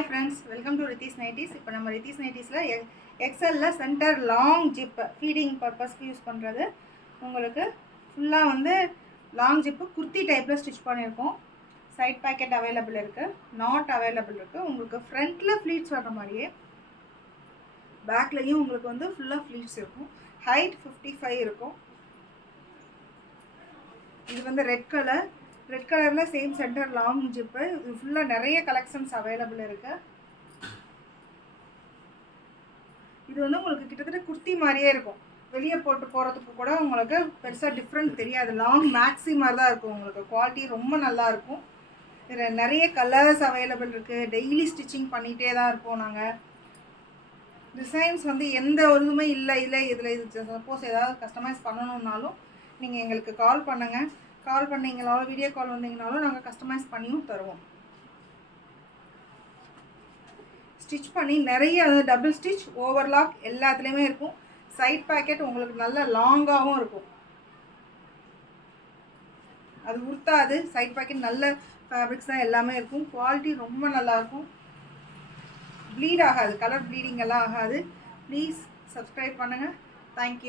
Hi friends, welcome to Rithis Nighties. இப்போ நம்ம Rithis Nightiesல எக்ஸல்ல சென்டர் லாங் ஜிப் ஃபீடிங் பர்பஸ்க்கு யூஸ் பண்ணுறது. உங்களுக்கு ஃபுல்லாக வந்து லாங் ஜிப்பு குர்த்தி டைப்பில் ஸ்டிச் பண்ணியிருக்கோம். சைட் பேக்கெட் அவைலபிள் இருக்குது, நாட் அவைலபிள் இருக்குது. உங்களுக்கு ஃப்ரண்ட்டில் ஃப்ளீட்ஸ் வர மாதிரியே பேக்லேயும் உங்களுக்கு வந்து ஃபுல்லாக ஃப்ளீட்ஸ் இருக்கும். ஹைட் 55 இருக்கும். இது வந்து ரெட் கலரில் சேம் சென்டர் லாங் ஜிப்பு. இது ஃபுல்லாக நிறைய கலெக்ஷன்ஸ் அவைலபிள் இருக்குது. இது வந்து உங்களுக்கு கிட்டத்தட்ட குர்த்தி மாதிரியே இருக்கும். வெளியே போட்டு போகிறதுக்கு கூட உங்களுக்கு பெருசாக டிஃப்ரெண்ட் தெரியாது. லாங் மேக்ஸி மாதிரி தான் இருக்கும். உங்களுக்கு குவாலிட்டி ரொம்ப நல்லாயிருக்கும். இதில் நிறைய கலர்ஸ் அவைலபிள் இருக்குது. டெய்லி ஸ்டிச்சிங் பண்ணிகிட்டே தான் இருப்போம் நாங்கள். டிசைன்ஸ் வந்து எந்த ஒரு இதுவுமே இல்லை. இதில் இது சப்போஸ் ஏதாவது கஸ்டமைஸ் பண்ணணுன்னாலும் நீங்கள் எங்களுக்கு கால் பண்ணுங்கள். கால் பண்ணிங்கனாலும் வீடியோ கால் வந்தீங்கனாலும் நாங்கள் கஸ்டமைஸ் பண்ணியும் தருவோம். ஸ்டிச் பண்ணி நிறைய டபுள் ஸ்டிச் ஓவர்லாக் எல்லாத்துலேயுமே இருக்கும். சைட் பேக்கெட் உங்களுக்கு நல்ல லாங்காகவும் இருக்கும். அது உருத்தாது. சைட் பேக்கெட் நல்ல ஃபேப்ரிக்ஸ் தான் எல்லாமே இருக்கும். குவாலிட்டி ரொம்ப நல்லாயிருக்கும். ப்ளீட் ஆகாது, கலர் ப்ளீடிங் எல்லாம் ஆகாது. ப்ளீஸ் சப்ஸ்கிரைப் பண்ணுங்கள். தேங்க்யூ.